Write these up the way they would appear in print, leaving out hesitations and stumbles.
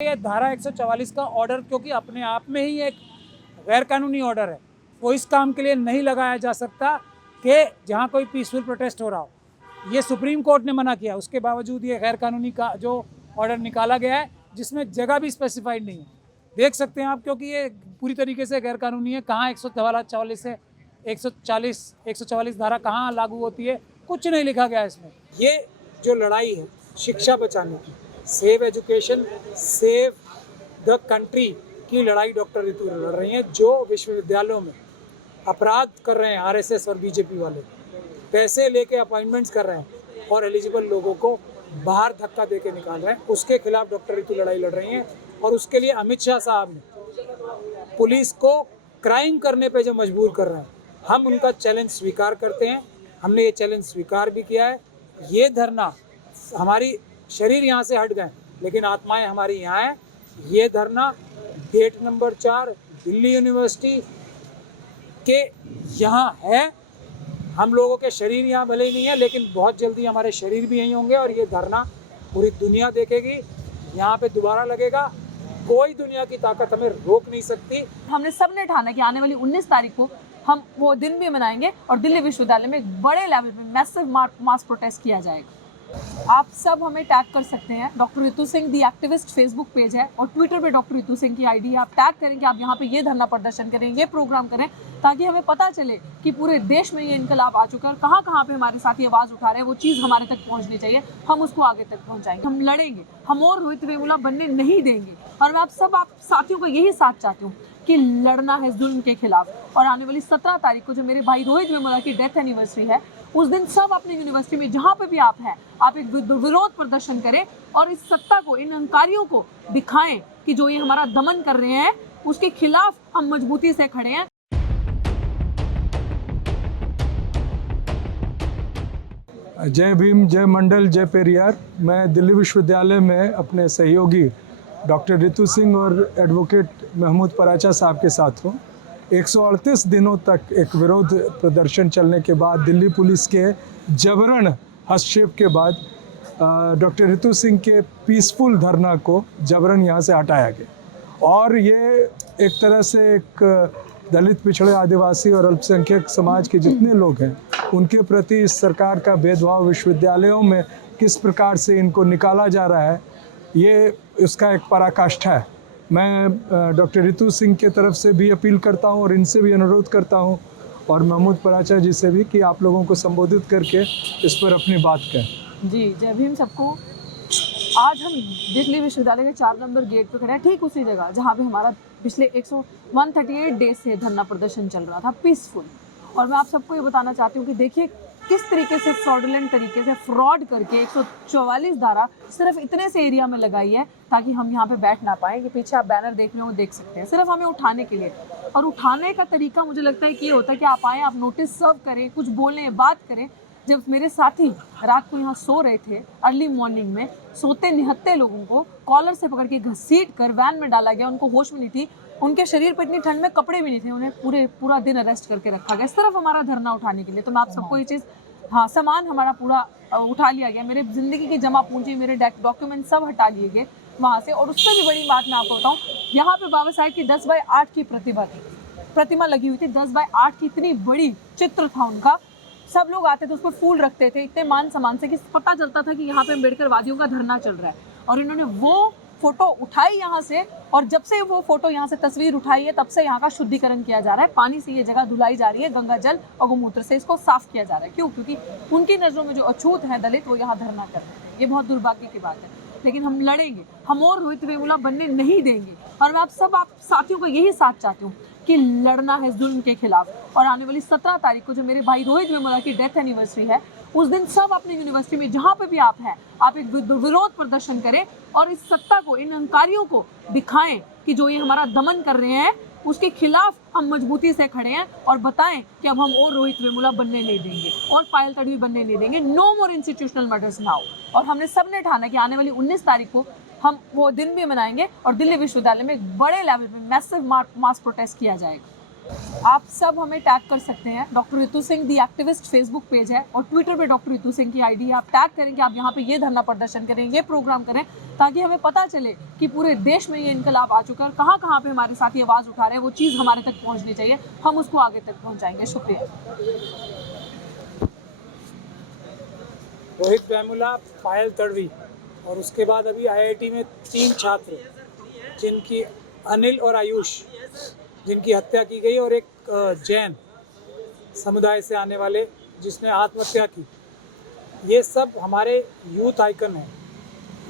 ये धारा 144 का ऑर्डर क्योंकि अपने आप में ही एक गैर कानूनी ऑर्डर है, वो इस काम के लिए नहीं लगाया जा सकता कि जहाँ कोई पीसफुल प्रोटेस्ट हो रहा हो। ये सुप्रीम कोर्ट ने मना किया, उसके बावजूद ये गैर कानूनी का जो ऑर्डर निकाला गया है, जिसमें जगह भी स्पेसिफाइड नहीं है। देख सकते हैं आप, क्योंकि ये पूरी तरीके से गैर कानूनी है। कहाँ 144 से 144 धारा कहाँ लागू होती है, कुछ नहीं लिखा गया इसमें। ये जो लड़ाई है शिक्षा बचाने की, save education save the country की लड़ाई डॉक्टर ऋतु लड़ रही हैं, जो विश्वविद्यालयों में अपराध कर रहे हैं आरएसएस और बीजेपी वाले, पैसे लेके अपॉइंटमेंट्स कर रहे हैं और एलिजिबल लोगों को बाहर धक्का देके निकाल रहे हैं, उसके खिलाफ डॉक्टर ऋतु लड़ाई लड़ रही हैं। और उसके लिए अमित शाह साहब ने पुलिस को क्राइम करने पे जो मजबूर कर रहे हैं, हम उनका चैलेंज स्वीकार करते हैं। हमने ये चैलेंज स्वीकार भी किया है। ये धरना, हमारी शरीर यहाँ से हट गए लेकिन आत्माएं हमारी यहाँ हैं। ये धरना गेट नंबर 4 दिल्ली यूनिवर्सिटी के यहाँ है। हम लोगों के शरीर यहाँ भले ही नहीं है, लेकिन बहुत जल्दी हमारे शरीर भी यहीं होंगे और ये धरना पूरी दुनिया देखेगी। यहाँ पे दोबारा लगेगा, कोई दुनिया की ताकत हमें रोक नहीं सकती। हमने सबने ठाना कि आने वाली 19 तारीख को हम वो दिन भी मनाएंगे और दिल्ली विश्वविद्यालय में एक बड़े लेवल पे मैसिव मास प्रोटेस्ट किया जाएगा। आप सब हमें टैग कर सकते हैं। डॉक्टर ऋतु सिंह दी एक्टिविस्ट फेसबुक पेज है और ट्विटर पे डॉक्टर ऋतु सिंह की आईडी है। आप टैग करें कि आप यहाँ पे ये धरना प्रदर्शन करें, ये प्रोग्राम करें, ताकि हमें पता चले कि पूरे देश में ये इनकलाब आ चुका है और कहाँ कहाँ पे हमारे साथी आवाज़ उठा रहे हैं। वो चीज़ हमारे तक पहुँचनी चाहिए, हम उसको आगे तक पहुँचाएंगे। हम लड़ेंगे, हम और रोहित वेमुला बनने नहीं देंगे। और मैं आप साथियों को यही साथ चाहती हूँ कि लड़ना है जुल्म के खिलाफ। और आने वाली 17 तारीख को जो मेरे भाई रोहित वेमुला की डेथ एनिवर्सरी है, उस दिन सब अपनी यूनिवर्सिटी में जहाँ पे भी आप हैं, आप एक विरोध प्रदर्शन करें और इस सत्ता को, इन अहंकारियों को दिखाएं कि जो ये हमारा दमन कर रहे हैं, उसके खिलाफ हम मजबूती से खड़े हैं। जय भीम, जय मंडल, जय पेरियार। मैं दिल्ली विश्वविद्यालय में अपने सहयोगी डॉक्टर ऋतु सिंह और एडवोकेट महमूद पराचा साहब के साथ हूँ। 138 दिनों तक एक विरोध प्रदर्शन चलने के बाद, दिल्ली पुलिस के जबरन हस्तक्षेप के बाद डॉक्टर ऋतु सिंह के पीसफुल धरना को जबरन यहाँ से हटाया गया। और ये एक तरह से एक दलित, पिछड़े, आदिवासी और अल्पसंख्यक समाज के जितने लोग हैं, उनके प्रति इस सरकार का भेदभाव, विश्वविद्यालयों में किस प्रकार से इनको निकाला जा रहा है, ये उसका एक पराकाष्ठा है। मैं डॉक्टर ऋतु सिंह के तरफ से भी अपील करता हूं और इनसे भी अनुरोध करता हूं और महमूद पराचा जी से भी कि आप लोगों को संबोधित करके इस पर अपनी बात कहें। जी, जय भीम सबको। आज हम दिल्ली विश्वविद्यालय के 4 नंबर गेट पे खड़े हैं, ठीक उसी जगह जहाँ पे हमारा पिछले 138 डेज से धरना प्रदर्शन चल रहा था, पीसफुल। और मैं आप सबको ये बताना चाहती हूँ कि देखिए किस तरीके से फ्रॉडुलेंट तरीके से फ्रॉड करके 144 धारा सिर्फ इतने से एरिया में लगाई है ताकि हम यहाँ पे बैठ ना पाएँ। कि पीछे आप बैनर देख रहे हो, देख सकते हैं, सिर्फ हमें उठाने के लिए। और उठाने का तरीका मुझे लगता है कि ये होता है कि आप आएँ, आप नोटिस सर्व करें, कुछ बोलें, बात करें। जब मेरे साथी रात को यहाँ सो रहे थे, अर्ली मॉर्निंग में सोते निहत्ते लोगों को कॉलर से पकड़ के घसीट कर वैन में डाला गया। उनको होश में नहीं थी, उनके शरीर पर इतनी ठंड में कपड़े भी नहीं थे, उन्हें पूरा दिन अरेस्ट करके रखा गया सिर्फ हमारा धरना उठाने के लिए। तो मैं आप सबको ये चीज़, हाँ, सामान हमारा पूरा उठा लिया गया, मेरे ज़िंदगी की जमा पूंजी, मेरे डॉक्यूमेंट सब हटा लिए गए वहाँ से। और उससे भी बड़ी बात मैं आपको बताऊँ, यहाँ पे बाबा साहेब की 10x8 की प्रतिमा लगी हुई थी। 10x8 की इतनी बड़ी चित्र था उनका। सब लोग आते थे, उस पर फूल रखते थे, इतने मान सम्मान से कि पता चलता था कि यहाँ पे अम्बेडकर वादियों का धरना चल रहा है। और इन्होंने वो फोटो उठाई यहाँ से, और जब से वो फोटो यहाँ से तस्वीर उठाई है, तब से यहाँ का शुद्धिकरण किया जा रहा है। पानी से ये जगह धुलाई जा रही है, गंगा जल और गोमूत्र से इसको साफ किया जा रहा है। क्यों? क्योंकि उनकी नज़रों में जो अछूत हैं दलित, वो यहाँ धरना कर रहे हैं। ये बहुत दुर्भाग्य की बात है, लेकिन हम लड़ेंगे, हम और रोहित वेमुला बनने नहीं देंगे। और मैं आप साथियों को यही साथ चाहती हूँ कि लड़ना है जुल्म के खिलाफ। और आने वाली 17 तारीख को जो मेरे भाई रोहित वेमुला की डेथ एनिवर्सरी है, उस दिन सब अपनी यूनिवर्सिटी में जहाँ पे भी आप हैं, आप एक विरोध प्रदर्शन करें और इस सत्ता को, इन अहंकारियों को दिखाएं कि जो ये हमारा दमन कर रहे हैं, उसके खिलाफ हम मजबूती से खड़े हैं। और बताएं कि अब हम और रोहित वेमुला बनने नहीं देंगे और पायल तड़वी बनने नहीं देंगे। नो मोर इंस्टीट्यूशनल मर्डर्स नाउ। और हमने सबने ठाना कि आने वाली 19 तारीख को हम वो दिन भी मनाएंगे और दिल्ली विश्वविद्यालय में एक बड़े लेवल पे मैसिव मास प्रोटेस्ट किया जाएगा। आप सब हमें टैग कर सकते हैं, डॉक्टर रितु सिंह दी एक्टिविस्ट फेसबुक पेज है और ट्विटर पे डॉक्टर रितु सिंह की आईडी है। आप टैग करें कि आप यहाँ पे ये धरना प्रदर्शन करें, ये प्रोग्राम करें, ताकि हमें पता चले कि पूरे देश में ये इनकलाब आ चुका है और कहाँ कहाँ पे हमारे साथी आवाज़ उठा रहे हैं, वो चीज़ हमारे तक पहुँचनी चाहिए, हम उसको आगे तक पहुँचाएंगे। शुक्रिया। रोहित वेमुला, पायल तड़वी और उसके बाद अभी आईआईटी में 3 छात्र जिनकी अनिल और आयुष जिनकी हत्या की गई और एक जैन समुदाय से आने वाले जिसने आत्महत्या की, ये सब हमारे यूथ आइकन हैं।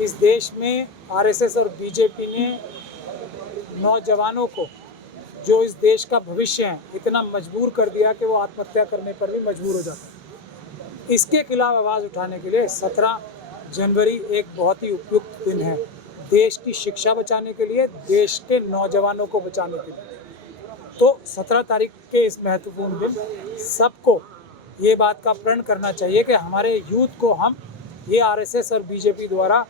इस देश में आरएसएस और बीजेपी ने नौजवानों को, जो इस देश का भविष्य है, इतना मजबूर कर दिया कि वो आत्महत्या करने पर भी मजबूर हो जाते हैं। इसके खिलाफ आवाज़ उठाने के लिए 17 जनवरी एक बहुत ही उपयुक्त दिन है, देश की शिक्षा बचाने के लिए, देश के नौजवानों को बचाने के लिए। तो 17 तारीख के इस महत्वपूर्ण दिन सबको ये बात का प्रण करना चाहिए कि हमारे यूथ को हम ये आरएसएस और बीजेपी द्वारा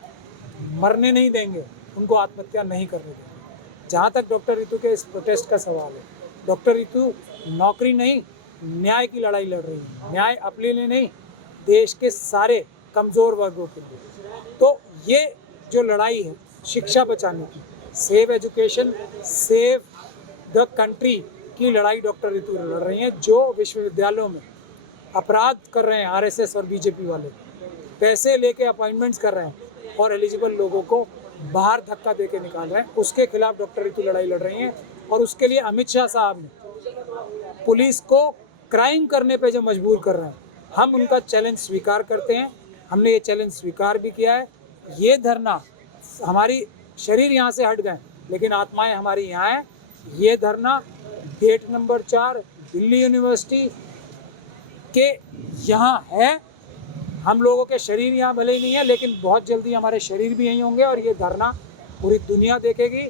मरने नहीं देंगे, उनको आत्महत्या नहीं करने देंगे। जहाँ तक डॉक्टर रितु के इस प्रोटेस्ट का सवाल है, डॉक्टर रितु नौकरी नहीं, न्याय की लड़ाई लड़ रही है। न्याय अपने लिए नहीं, देश के सारे कमज़ोर वर्गों के लिए। तो ये जो लड़ाई है शिक्षा बचाने की, save education, save the country की लड़ाई डॉक्टर रितु लड़ रही हैं। जो विश्वविद्यालयों में अपराध कर रहे हैं आरएसएस और बीजेपी वाले, पैसे लेके अपॉइंटमेंट्स कर रहे हैं और एलिजिबल लोगों को बाहर धक्का दे के निकाल रहे हैं, उसके खिलाफ डॉक्टर रितु लड़ाई लड़ रही हैं। और उसके लिए अमित शाह साहब ने पुलिस को क्राइम करने पे जो मजबूर कर रहे हैं, हम उनका चैलेंज स्वीकार करते हैं। हमने ये चैलेंज स्वीकार भी किया है। ये धरना, हमारी शरीर यहाँ से हट गए लेकिन आत्माएं हमारी यहाँ हैं। ये धरना गेट नंबर 4 दिल्ली यूनिवर्सिटी के यहाँ है। हम लोगों के शरीर यहाँ भले ही नहीं है, लेकिन बहुत जल्दी हमारे शरीर भी यहीं होंगे और ये धरना पूरी दुनिया देखेगी।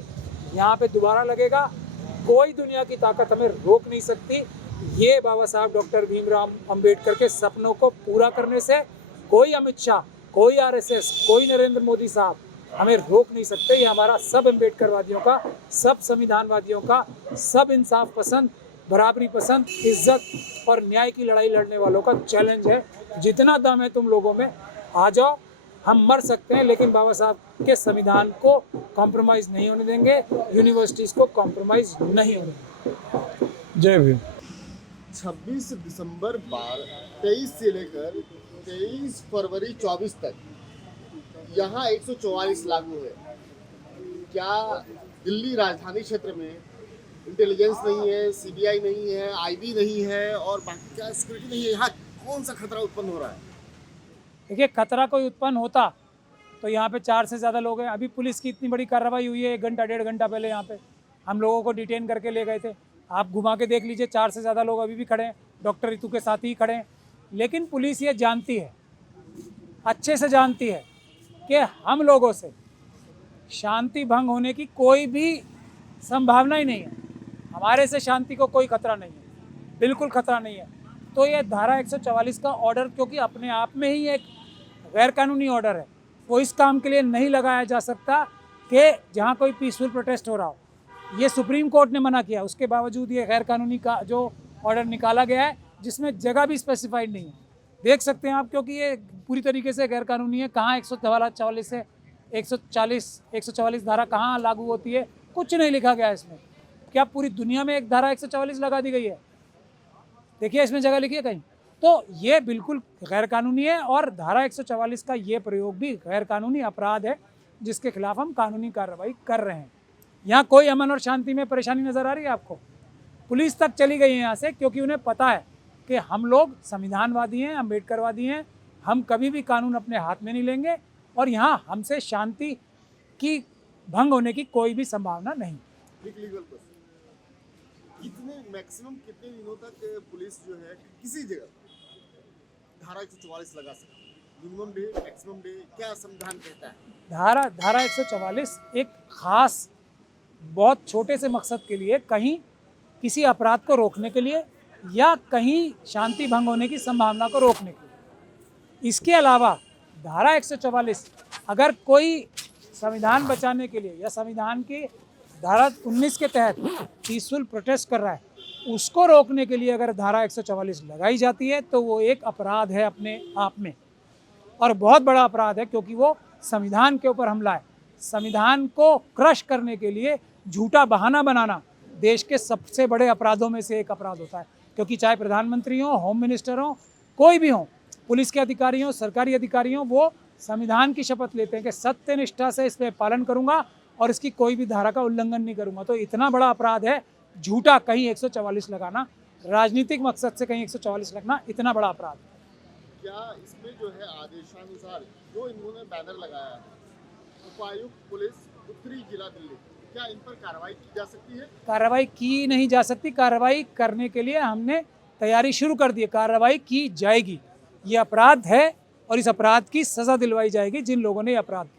यहाँ पे दोबारा लगेगा। कोई दुनिया की ताकत हमें रोक नहीं सकती। ये बाबा साहब डॉक्टर भीमराव अंबेडकर के सपनों को पूरा करने से कोई अमित शाह, कोई आरएसएस, कोई नरेंद्र मोदी साहब हमें रोक नहीं सकते। ये हमारा सब अम्बेडकरवादियों का, सब संविधानवादियों का, सब इंसाफ पसंद, बराबरी पसंद, इज्जत और न्याय की लड़ाई लड़ने वालों का चैलेंज है। जितना दम है तुम लोगों में, आ जाओ। हम मर सकते हैं लेकिन बाबा साहब के संविधान को कॉम्प्रोमाइज़ नहीं होने देंगे, यूनिवर्सिटीज़ को कॉम्प्रोमाइज़ नहीं होने देंगे। जय भीम। 26 दिसंबर 23 से लेकर 23 फरवरी 24 तक यहाँ 144 लागू है। क्या दिल्ली राजधानी क्षेत्र में इंटेलिजेंस नहीं है, सीबीआई नहीं है, आईबी नहीं है और बाकी क्या सिक्योरिटी नहीं है? यहाँ कौन सा खतरा उत्पन्न हो रहा है? देखिए, खतरा कोई उत्पन्न होता तो यहाँ पे 4 से ज़्यादा लोग हैं। अभी पुलिस की इतनी बड़ी कार्रवाई हुई है, 1 घंटा 1.5 घंटा पहले यहाँ पे हम लोगों को डिटेन करके ले गए थे। आप घुमा के देख लीजिए, 4 से ज़्यादा लोग अभी भी खड़े हैं, डॉक्टर रितु के साथ ही खड़े हैं। लेकिन पुलिस ये जानती है, अच्छे से जानती है कि हम लोगों से शांति भंग होने की कोई भी संभावना ही नहीं है। हमारे से शांति को कोई खतरा नहीं है, बिल्कुल खतरा नहीं है। तो ये धारा 144 का ऑर्डर, क्योंकि अपने आप में ही एक गैर कानूनी ऑर्डर है, वो इस काम के लिए नहीं लगाया जा सकता कि जहाँ कोई पीसफुल प्रोटेस्ट हो रहा हो। ये सुप्रीम कोर्ट ने मना किया, उसके बावजूद ये गैर कानूनी का जो ऑर्डर निकाला गया है, जिसमें जगह भी स्पेसिफाइड नहीं है। देख सकते हैं आप, क्योंकि ये पूरी तरीके से गैर कानूनी है। कहाँ 144 से 144 धारा कहाँ लागू होती है, कुछ नहीं लिखा गया है इसमें। क्या पूरी दुनिया में एक धारा 144 लगा दी गई है? देखिए इसमें जगह लिखी है कहीं। तो ये बिल्कुल गैर कानूनी है और धारा 144 का ये प्रयोग भी गैर कानूनी अपराध है, जिसके खिलाफ हम कानूनी कार्रवाई कर रहे हैं। यहाँ कोई अमन और शांति में परेशानी नज़र आ रही है आपको? पुलिस तक चली गई है यहाँ से, क्योंकि उन्हें पता है कि हम लोग संविधानवादी हैं, अम्बेडकरवादी हैं, हम कभी भी कानून अपने हाथ में नहीं लेंगे और यहाँ हमसे शांति की भंग होने की कोई भी संभावना नहीं। एक लीगल क्वेश्चन, कितने मैक्सिमम कितने दिनों तक पुलिस जो है किसी जगह धारा 144 लगा सकती है? मिनिमम डे, मैक्सिमम डे, क्या संविधान कहता है? धारा 144 एक खास बहुत छोटे से मकसद के लिए, कहीं किसी अपराध को रोकने के लिए या कहीं शांति भंग होने की संभावना को रोकने के लिए। इसके अलावा धारा 144 अगर कोई संविधान बचाने के लिए या संविधान की धारा 19 के तहत पीसफुल प्रोटेस्ट कर रहा है, उसको रोकने के लिए अगर धारा 144 लगाई जाती है तो वो एक अपराध है अपने आप में, और बहुत बड़ा अपराध है, क्योंकि वो संविधान के ऊपर हमला है। संविधान को क्रश करने के लिए झूठा बहाना बनाना देश के सबसे बड़े अपराधों में से एक अपराध होता है, क्योंकि चाहे प्रधानमंत्री हो, होम मिनिस्टर हो, कोई भी हो, पुलिस के अधिकारी हो, सरकारी अधिकारी हो, वो संविधान की शपथ लेते हैं कि सत्य निष्ठा से इस पर पालन करूंगा और इसकी कोई भी धारा का उल्लंघन नहीं करूंगा। तो इतना बड़ा अपराध है झूठा कहीं 144 लगाना, राजनीतिक मकसद से कहीं 144 लगना इतना बड़ा अपराध है। क्या इसमें जो है आदेशानुसार जो इन्होंने बैनर लगाया है, उपायुक्त पुलिस उत्तरी जिला दिल्ली, क्या इन पर कार्रवाई की जा सकती है? कार्रवाई की नहीं जा सकती, कार्रवाई करने के लिए हमने तैयारी शुरू कर दी है, कार्रवाई की जाएगी। ये अपराध है और इस अपराध की सज़ा दिलवाई जाएगी जिन लोगों ने ये अपराध किया।